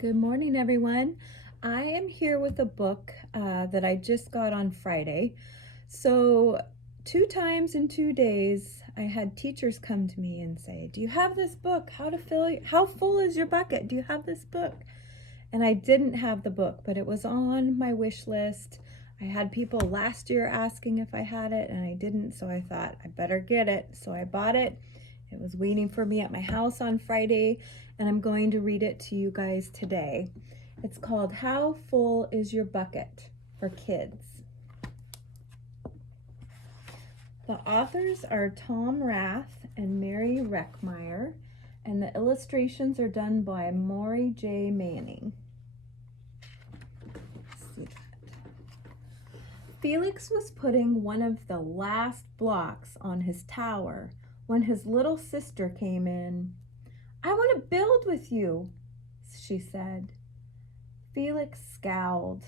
Good morning, everyone. I am here with a book that I just got on Friday. So 2 times in 2 days, I had teachers come to me and say, "Do you have this book? How full is your bucket? Do you have this book?" And I didn't have the book, but it was on my wish list. I had people last year asking if I had it, and I didn't, so I thought I better get it. So I bought it. It was waiting for me at my house on Friday, and I'm going to read it to you guys today. It's called How Full is Your Bucket for Kids. The authors are Tom Rath and Mary Reckmeyer, and the illustrations are done by Maury J. Manning. Felix was putting one of the last blocks on his tower when his little sister came in. "I want to build with you," she said. Felix scowled.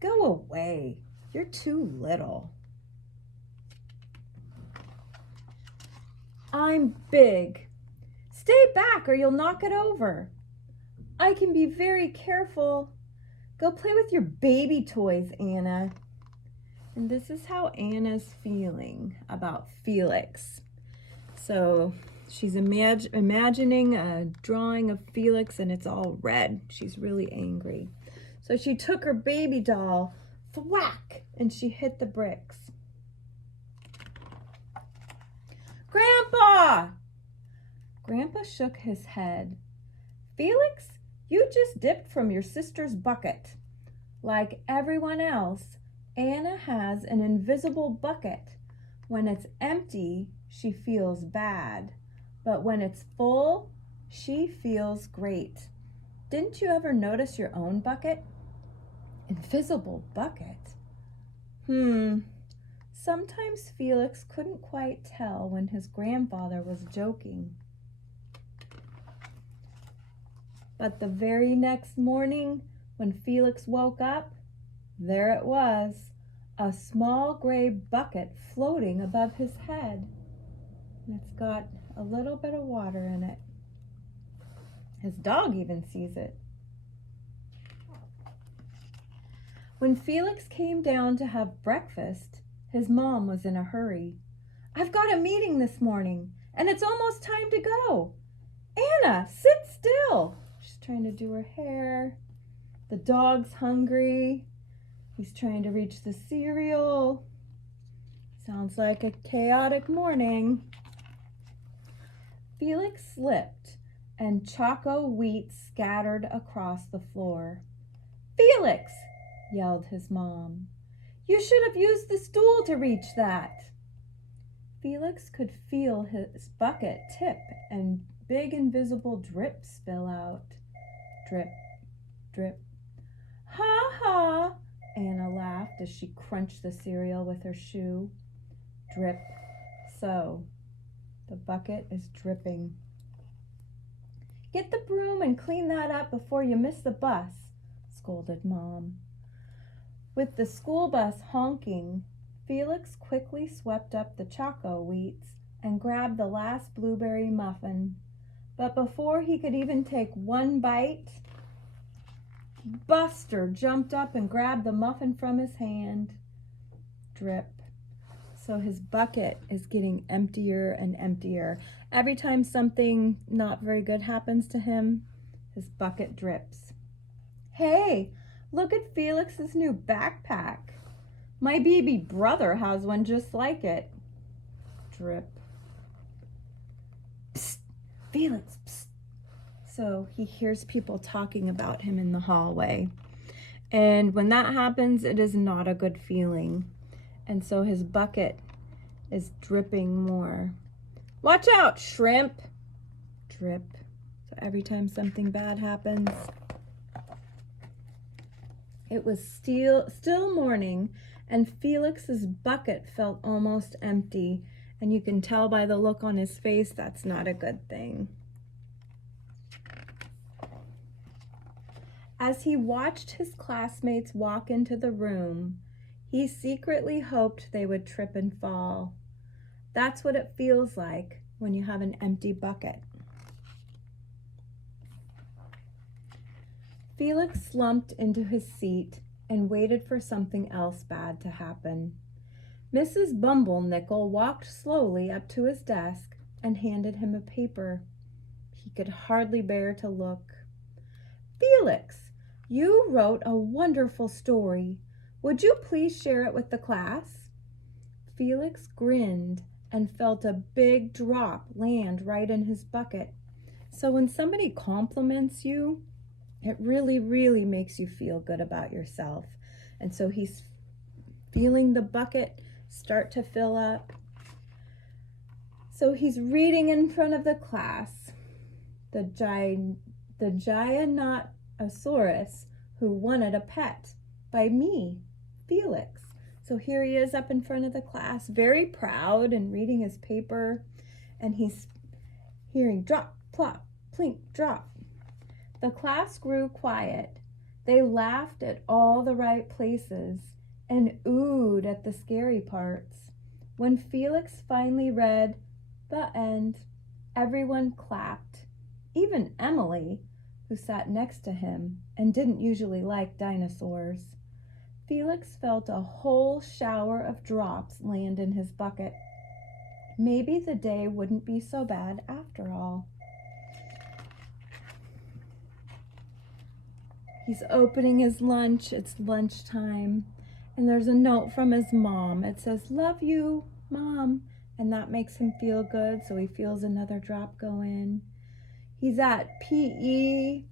"Go away. You're too little." "I'm big. Stay back or you'll knock it over." "I can be very careful." "Go play with your baby toys, Anna." And this is how Anna's feeling about Felix. So she's imagining a drawing of Felix and it's all red. She's really angry. So she took her baby doll, thwack, and she hit the bricks. "Grandpa!" Grandpa shook his head. "Felix, you just dipped from your sister's bucket. Like everyone else, Anna has an invisible bucket. When it's empty, she feels bad. But when it's full, she feels great. Didn't you ever notice your own bucket?" Invisible bucket? Sometimes Felix couldn't quite tell when his grandfather was joking. But the very next morning, when Felix woke up, there it was, a small gray bucket floating above his head. And it's got a little bit of water in it. His dog even sees it. When Felix came down to have breakfast, his mom was in a hurry. "I've got a meeting this morning, and it's almost time to go. Anna, sit still." She's trying to do her hair. The dog's hungry. He's trying to reach the cereal. Sounds like a chaotic morning. Felix slipped, and choco wheat scattered across the floor. "Felix!" yelled his mom. "You should have used the stool to reach that." Felix could feel his bucket tip and big invisible drip spill out. Drip, drip. "Ha ha!" Anna laughed as she crunched the cereal with her shoe. Drip. So, the bucket is dripping. "Get the broom and clean that up before you miss the bus," scolded Mom. With the school bus honking, Felix quickly swept up the choco wheats and grabbed the last blueberry muffin. But before he could even take one bite, Buster jumped up and grabbed the muffin from his hand. Drip. So his bucket is getting emptier and emptier. Every time something not very good happens to him, his bucket drips. "Hey, look at Felix's new backpack. My baby brother has one just like it." Drip. "Psst, Felix, psst." So he hears people talking about him in the hallway. And when that happens, it is not a good feeling. And so his bucket is dripping more. "Watch out, shrimp." Drip. So every time something bad happens. It was still morning, and Felix's bucket felt almost empty. And you can tell by the look on his face that's not a good thing. As he watched his classmates walk into the room, he secretly hoped they would trip and fall. That's what it feels like when you have an empty bucket. Felix slumped into his seat and waited for something else bad to happen. Mrs. Bumblenickel walked slowly up to his desk and handed him a paper. He could hardly bear to look. "Felix, you wrote a wonderful story. Would you please share it with the class?" Felix grinned and felt a big drop land right in his bucket. So when somebody compliments you, it really, really makes you feel good about yourself. And so he's feeling the bucket start to fill up. So he's reading in front of the class. The Giganotosaurus Who Wanted a Pet by me, Felix. So here he is up in front of the class, very proud and reading his paper, and he's hearing drop, plop, plink, drop. The class grew quiet. They laughed at all the right places and oohed at the scary parts. When Felix finally read "The End," everyone clapped, even Emily, who sat next to him and didn't usually like dinosaurs. Felix felt a whole shower of drops land in his bucket. Maybe the day wouldn't be so bad after all. He's opening his lunch. It's lunchtime. And there's a note from his mom. It says, "Love you, Mom." And that makes him feel good, so he feels another drop go in. He's at PE.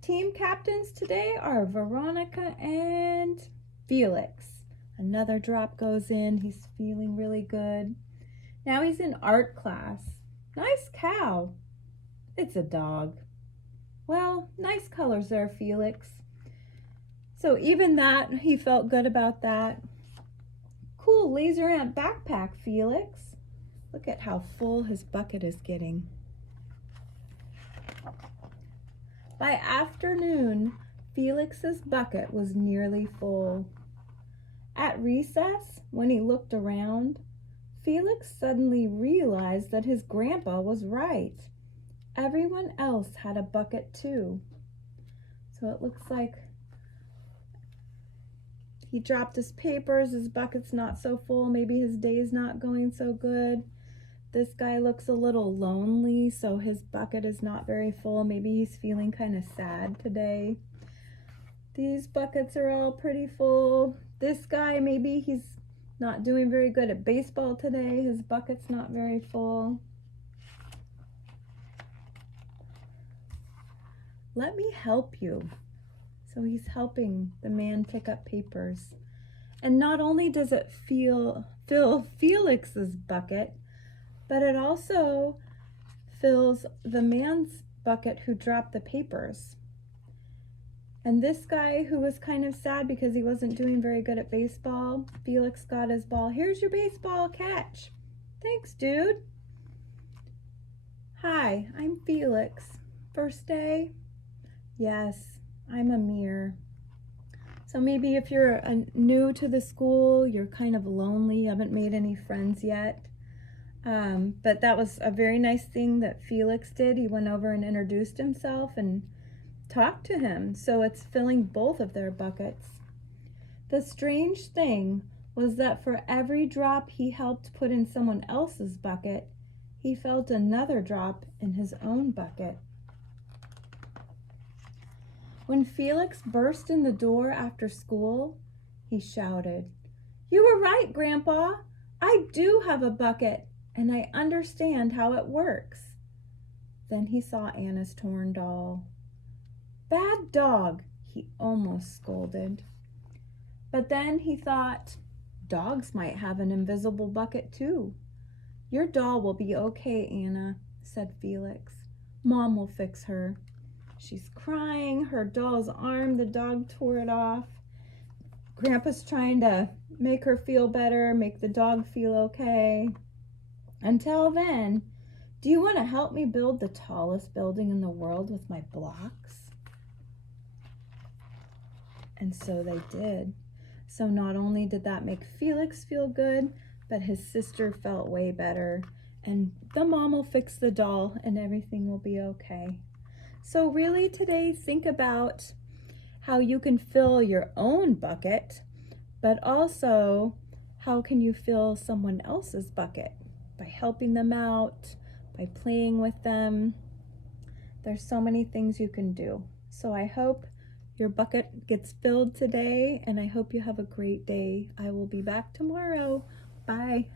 Team captains today are Veronica and Felix. Another drop goes in. He's feeling really good. Now he's in art class. Nice cow. It's a dog. Well, nice colors there, Felix. So even that, he felt good about that. Cool laser ant backpack, Felix. Look at how full his bucket is getting. By afternoon, Felix's bucket was nearly full. At recess, when he looked around, Felix suddenly realized that his grandpa was right. Everyone else had a bucket too. So it looks like he dropped his papers, his bucket's not so full, maybe his day's not going so good. This guy looks a little lonely, so his bucket is not very full. Maybe he's feeling kind of sad today. These buckets are all pretty full. This guy, maybe he's not doing very good at baseball today. His bucket's not very full. Let me help you. So he's helping the man pick up papers. And not only does it fill Felix's bucket, but it also fills the man's bucket who dropped the papers. And this guy who was kind of sad because he wasn't doing very good at baseball, Felix got his ball. "Here's your baseball, catch." "Thanks, dude." "Hi, I'm Felix. First day?" "Yes, I'm Amir." So maybe if you're new to the school, you're kind of lonely, you haven't made any friends yet. But that was a very nice thing that Felix did. He went over and introduced himself and talked to him. So it's filling both of their buckets. The strange thing was that for every drop he helped put in someone else's bucket, he felt another drop in his own bucket. When Felix burst in the door after school, he shouted, "You were right, Grandpa. I do have a bucket, and I understand how it works." Then he saw Anna's torn doll. "Bad dog," he almost scolded. But then he thought, dogs might have an invisible bucket too. "Your doll will be okay, Anna," said Felix. "Mom will fix her. She's crying, her doll's arm, the dog tore it off. Grandpa's trying to make her feel better, make the dog feel okay. Until then, do you want to help me build the tallest building in the world with my blocks?" And so they did. So not only did that make Felix feel good, but his sister felt way better. And the mom will fix the doll and everything will be okay. So really today, think about how you can fill your own bucket, but also how can you fill someone else's bucket? By helping them out, by playing with them. There's so many things you can do. So I hope your bucket gets filled today, and I hope you have a great day. I will be back tomorrow. Bye.